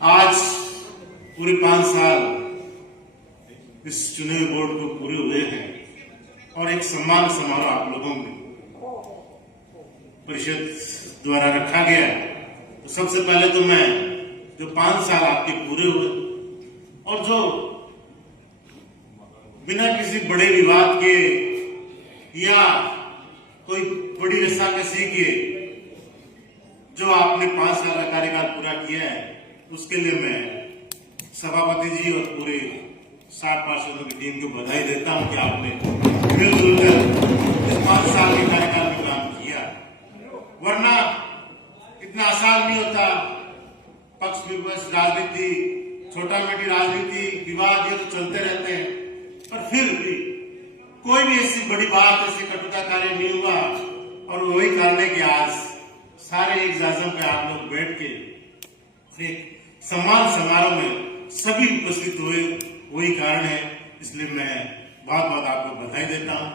आज पूरे 5 साल इस चुने हुए बोर्ड को पूरे हुए हैं और एक सम्मान समारोह आप लोगों में परिषद द्वारा रखा गया। तो सबसे पहले तो मैं जो 5 साल आपके पूरे हुए और जो बिना किसी बड़े विवाद के या कोई बड़ी रस्साकसी के जो आपने 5 साल का कार्यकाल पूरा किया है, उसके लिए मैं सभापति जी और पूरे 60 पार्षदों की टीम को बधाई देता हूं कि आपने मिलजुल कर इस 5 साल के कार्यकाल में काम किया। वरना इतना आसान नहीं होता। पक्ष विपक्ष राजनीति, छोटा मोटी राजनीति, विवाद ये तो चलते रहते हैं, पर फिर भी कोई भी ऐसी बड़ी बात, ऐसी कटुता कार्य नहीं हुआ। और वही कारण है कि आज सारे एक जाजम पे आप लोग बैठ के एक सम्मान समारोह में सभी उपस्थित हुए, वही कारण है। इसलिए मैं बहुत बहुत आपको बधाई देता हूं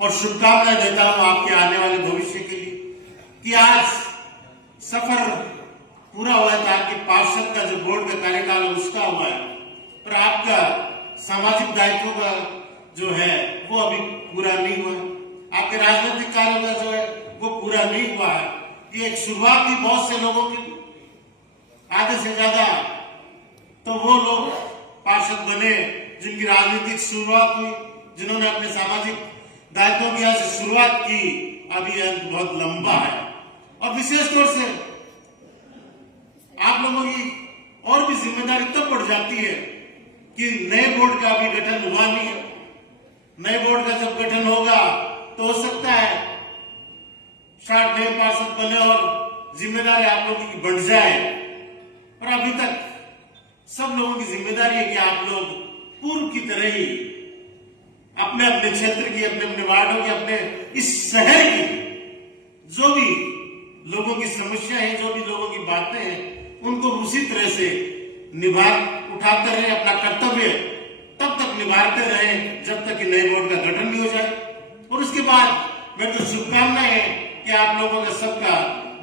और शुभकामनाएं देता हूं आपके आने वाले भविष्य के लिए कि आज सफर पूरा हुआ था कि पार्षद का जो बोर्ड का कार्यकाल है उसका हुआ है, पर आपका सामाजिक दायित्व का जो है वो अभी पूरा नहीं हुआ। आपके राजनीतिक कार्यों का जो है वो पूरा नहीं हुआ है। ये एक शुरुआत थी बहुत से लोगों की, आधे से ज्यादा तो वो लोग पार्षद बने जिनकी राजनीतिक शुरुआत हुई, जिन्होंने अपने सामाजिक दायित्वों की यहाँ से शुरुआत की। अभी यह बहुत लंबा है और विशेष तौर से आप लोगों की और भी जिम्मेदारी तब बढ़ जाती है कि नए बोर्ड का अभी गठन हुआ नहीं है। नए बोर्ड का जब गठन होगा तो हो सकता है 60 नए पार्षद बने और जिम्मेदारी आप लोगों की बढ़ जाए। पर अभी तक सब लोगों की जिम्मेदारी है कि आप लोग पूर्व की तरह ही अपने अपने क्षेत्र की, अपने अपने वार्डों की, अपने इस शहर की जो भी लोगों की समस्या है, जो भी लोगों की बातें हैं, उनको उसी तरह से उठाते रहे। अपना कर्तव्य तब तक निभाते रहे जब तक कि नए बोर्ड का गठन नहीं हो जाए। और उसके बाद मेरी तो शुभकामनाएं है कि आप लोगों का सबका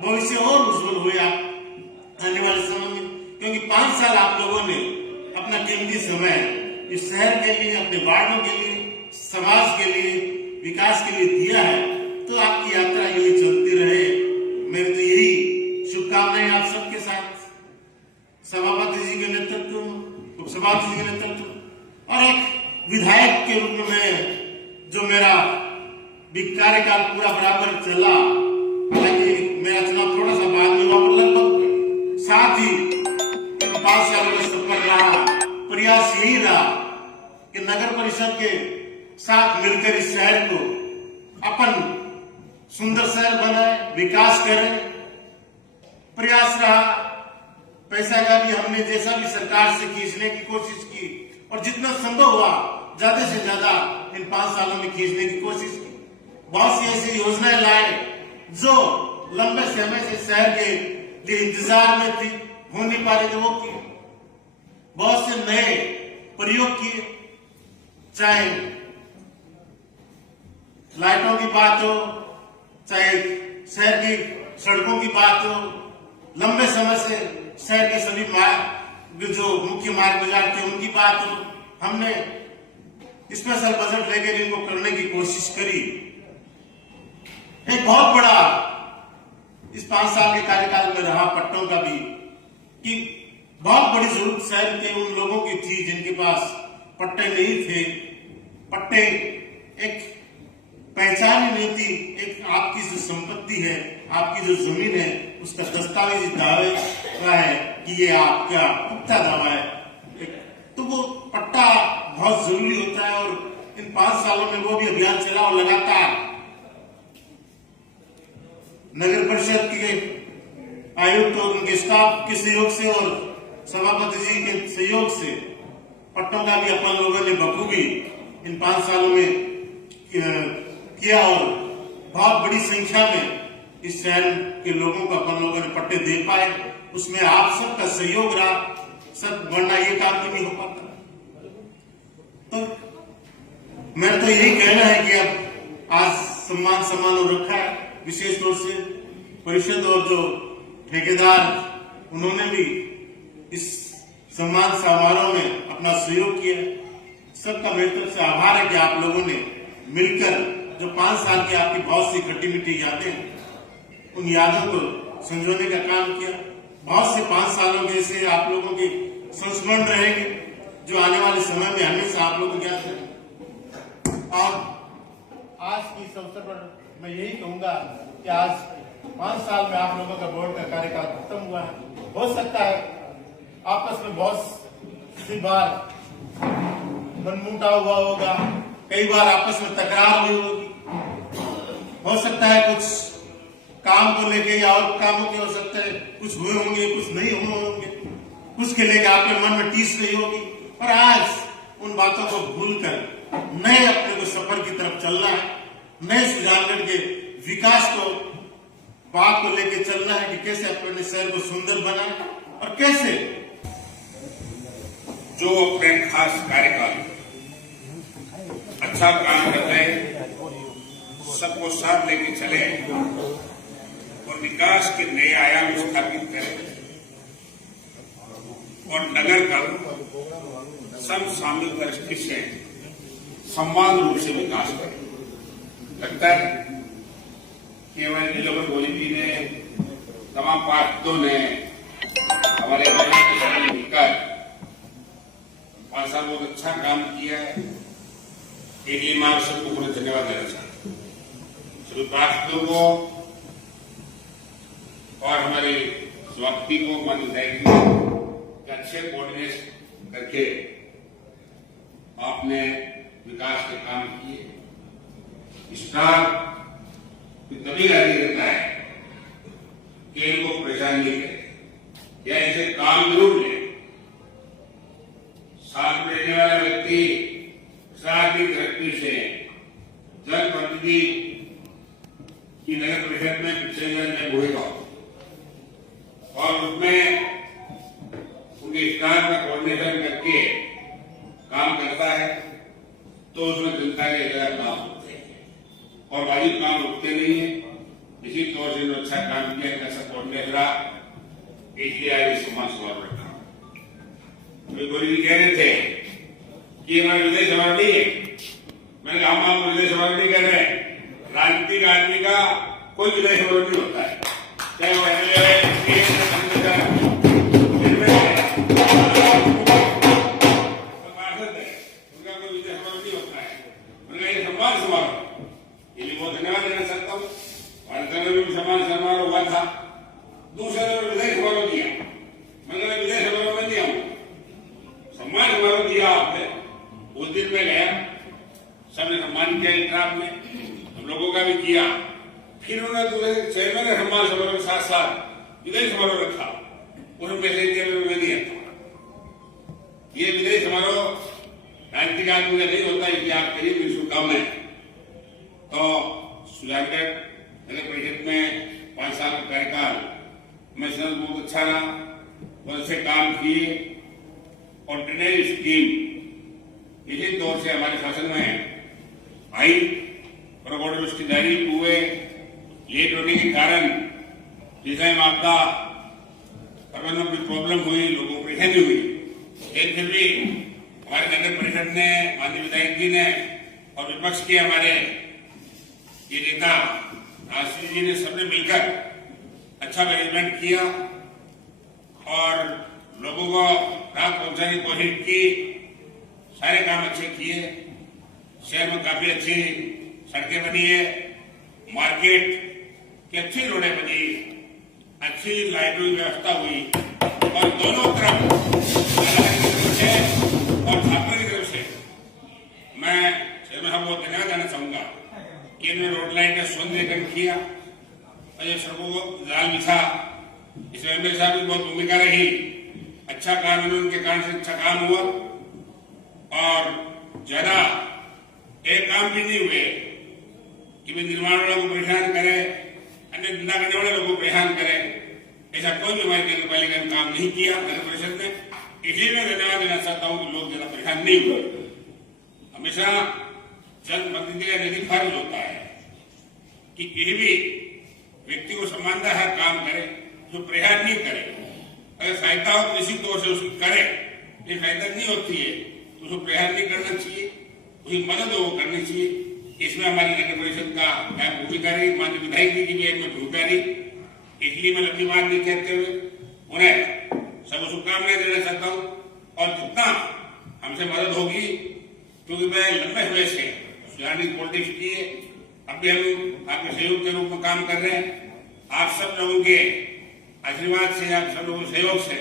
भविष्य और उज्जवल हुए आने वाले समय में, क्योंकि 5 साल आप लोगों ने अपना कीमती समय इस शहर के लिए, अपने वार्डों के लिए, समाज के लिए, विकास के लिए दिया है। तो आपकी यात्रा यही चलती रहे। मेरी तो यही शुभकामनाएं आप सबके साथ, सभापति जी के नेतृत्व, उपसभापति जी के नेतृत्व और एक विधायक के रूप में जो मेरा कार्यकाल पूरा बराबर चला। हालांकि मेरा चुनाव थोड़ा सा बाद में हुआ, पर लगभग साथ ही 5 सालों का सफर रहा। प्रयास यही रहा कि नगर परिषद के साथ मिलकर इस शहर को अपन सुंदर शहर बनाए, विकास करें। प्रयास रहा, पैसा का भी हमने जैसा भी सरकार से खींचने की कोशिश की और जितना संभव हुआ ज्यादा से ज्यादा इन 5 सालों में खींचने की कोशिश की। बहुत सी ऐसी योजनाएं लाए जो लंबे समय से शहर के लिए इंतजार में थी, हो नहीं पा रहे थे, वो की। बहुत से नए प्रयोग किए, चाहे लाइटों की बात हो, चाहे शहर की सड़कों की बात हो। लंबे समय से शहर के सभी मार्ग, जो मुख्य मार्ग बाजार थे, उनकी बात हो। हमने स्पेशल बजट लेकर इनको करने की कोशिश करी। एक बहुत बड़ा इस 5 साल के कार्यकाल में रहा पट्टों का भी, कि बहुत बड़ी जरूरत शहर के उन लोगों की थी जिनके पास पट्टे नहीं थे। पट्टे एक पहचान ही नहीं थी, एक आपकी जो संपत्ति है, आपकी जो जमीन है, उसका दस्तावेजी दावे है कि ये आपका पुख्ता दावा है। तो वो पट्टा बहुत जरूरी होता है और इन 5 सालों में वो भी अभियान चला और लगातार नगर परिषद के आयुक्त और उनके स्टाफ के सहयोग से और सभापति जी के सहयोग से पट्टों का भी अपन लोगों ने बखूबी इन 5 सालों में किया और बहुत बड़ी संख्या में इस शहर के लोगों को अपन लोगों ने पट्टे दे पाए। उसमें आप सबका सहयोग रहा, सब, वरना ये काम भी नहीं हो पाता। तो मेरा तो यही कहना है कि अब आज सम्मान समारोह रखा है, विशेष तौर से परिषद और जो ठेकेदार, उन्होंने भी इस सम्मान समारोह में अपना सहयोग किया। सबका मेरी तरफ से आभार है कि आप लोगों ने मिलकर जो 5 साल की आपकी बहुत सी खट्टी मीठी यादें, उन यादों को संजोने का काम किया। बहुत से 5 सालों के ऐसे आप लोगों के संस्मरण रहेंगे जो आने वाले समय में हमेशा आप लोगों को याद रहेंगे। और आज की इस अवसर पर मैं यही कहूंगा कि आज 5 साल में आप लोगों का बोर्ड का कार्यकाल खत्म हुआ है। हो सकता है आपस में बहुत सी बार मनमुटाव हुआ होगा, कई बार आपस में तकरार हुई होगी, हो सकता है कुछ काम को लेके या और कामों के हो सकता है कुछ हुए होंगे, कुछ नहीं हुए होंगे, कुछ के लेके आपके मन में टीस नहीं होगी। और आज उन बातों को भूलकर नए अपने को सफर की तरफ चलना है, नए सुजानगढ़ के विकास को बात को लेके चलना है कि कैसे अपने शहर को सुंदर बनाए और कैसे जो अपने खास कार्यकाल अच्छा काम कर रहे, सबको साथ लेके चले और विकास के नए आयाम स्थापित करें और नगर का समसामयिक दृष्टि से समान रूप से विकास करें। लगता है कि हमारे नीलोफर गोली जी ने, तमाम पार्षदों ने हमारे मिलकर 5 साल बहुत अच्छा काम किया है। एक लिए मैं सबको पूरा धन्यवाद देना चाहता हूँ, सभी पार्षदों को और हमारे सभापति को, मान विधायक को अच्छे कोऑर्डिनेट करके आपने विकास के काम किए। स्टार तभी जारी रहता है कि इनको परेशान नहीं करे या इसे काम जरूर ले। साथ में रहने वाला व्यक्ति आर्थिक दृष्टि से जनप्रतिनिधि की नगर परिषद में पिछले में होगा और उसमें उनके स्टाफ का कोऑर्डिनेशन करके काम करता है तो उसमें जनता के ज्यादा काम होते हैं और वाजिब काम रुकते नहीं है। इसी तौर से जो अच्छा काम किया, ऐसा कोऑर्डिनेटर रहा, इसलिए आज सम्मान समारोह रखा। गोली जी कह रहे थे कि हमारे विजय समारोह नहीं है। मैंने कहा हम आपको विजय समारोह नहीं कह रहे हैं। राजनीतिक आदमी का कोई विजय समारोह नहीं होता है, चाहे वो एमएलए है, पार्षद है, उनका कोई विजय समारोह नहीं होता है। मैंने ये सम्मान समारोह, ये भी बहुत धन्यवाद देना चाहता हूँ। भारत में भी सम्मान समारोह हुआ था, दूसरे ने विजय समारोह किया। मैंने विजय समारोह में नहीं आऊँ, सम्मान समारोह किया आपने। उस दिन में गया, सबने सम्मान किया इंतराम में, हम लोगों का भी किया। फिर उन्होंने दूसरे चेयरमैन ने सम्मान समारोह के साथ साथ विजय समारोह रखा, उसमें मैसेज दिया मैं नहीं आता। ये विजय समारोह राजनीतिक आदमी का नहीं होता, इसलिए आप करिए, मेरी शुभकामनाएं। तो सुजानगढ़ नगर परिषद में 5 साल का कार्यकाल मैं समझ बहुत अच्छा रहा, बहुत अच्छे काम किए और ड्रेनेज स्कीम इसी दौर से हमारे शासन में आई और उसकी जारी हुए लेट होने के कारण जिसमें आपदा प्रबंधन में प्रॉब्लम हुई, लोगों को परेशानी हुई, लेकिन फिर भी हमारे नगर परिषद ने, माननीय विधायक जी ने और विपक्ष के हमारे ये नेता राष्ट्रीय जी ने सबने मिलकर अच्छा मैनेजमेंट किया और लोगों को राहत पहुंचाने की कोशिश की। सारे काम अच्छे किए, शहर में काफी अच्छी सड़कें बनी है, मार्केट की अच्छी रोडें बनी, अच्छी लाइटों की व्यवस्था हुई और दोनों तरफ से और छात्रों की तरफ से मैं चेयरमैन साहब को धन्यवाद देना चाहूंगा कि इन्होंने रोड लाइन का सौंदर्यीकरण किया और ये सड़कों को जाल बिछा। इसमें एमएलए साहब की बहुत भूमिका रही, अच्छा काम इन्होंने, उनके कारण से अच्छा काम हुआ और ज्यादा एक काम भी नहीं हुए कि वे निर्माण वालों को परेशान करे, अन्य धंधा करने वाले लोगों को परेशान करे। ऐसा कोई भी हमारी नगर पालिका ने काम नहीं किया नगर परिषद ने, इसलिए मैं धन्यवाद देना चाहता हूँ कि लोग ज्यादा परेशान नहीं हुए। हमेशा जनप्रतिनिधि का निधि फर्ज होता है कि किसी भी व्यक्ति को सम्मानदार काम करे, जो परेशान नहीं करे। अगर सहायता हो तो निश्चित तौर से उसकी करें। ये सहायता नहीं होती है तो उसको प्रयास नहीं करना चाहिए, उसकी मदद वो करनी चाहिए। इसमें हमारी नगर परिषद का अहम भूमिका रही, माननीय विधायक जी की भी अहम भूमिका रही। इसलिए मैं लंबी बात नहीं कहते हुए उन्हें सब शुभकामनाएं देना चाहता हूँ। और जितना हमसे मदद होगी, क्योंकि मैं लंबे समय से सुधारने की पॉलिटिक्स की है, अब भी हम आपके सहयोग के रूप में काम कर रहे हैं। आप सब लोगों के आशीर्वाद से, आप सब लोगों के सहयोग से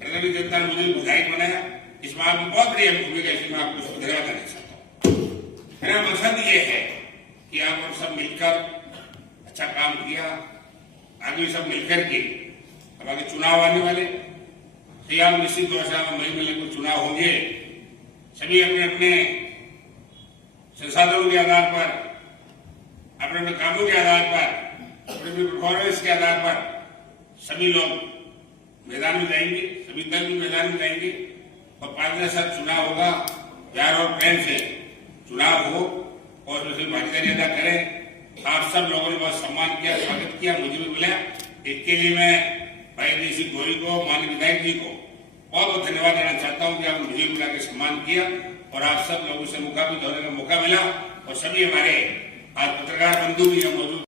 प्रदेश जनता ने मुझे विधायक बनाया। इसमें आपकी बहुत बड़ी भूमिका, इसलिए मैं आपको उसको धन्यवाद देना चाहता हूँ। मेरा मकसद ये है कि आप लोग सब मिलकर अच्छा काम किया, आगे सब मिलकर के अब आगे चुनाव आने वाले, तो आप निश्चित तौर से मई में को चुनाव होंगे। सभी अपने अपने संसाधनों के आधार पर, अपने अपने कामों के आधार पर, अपने अपने परफॉर्मेंस के आधार पर सभी लोग मैदान में जाएंगे, सभी दल भी मैदान में जाएंगे और 5 साल चुनाव होगा। प्यार और प्रेम से चुनाव हो और उसमें भागीदारी अदा करें। आप सब लोगों ने बहुत सम्मान किया, स्वागत किया, मुझे भी मिला। इसके लिए मैं भाई देशी गोरी को, माननीय विधायक जी को बहुत बहुत धन्यवाद देना चाहता हूँ कि आप मुझे मिला के सम्मान किया और आप सब लोगों से मुखातिब होने का मौका मिला। और सभी हमारे आज पत्रकार बंधु भी मौजूद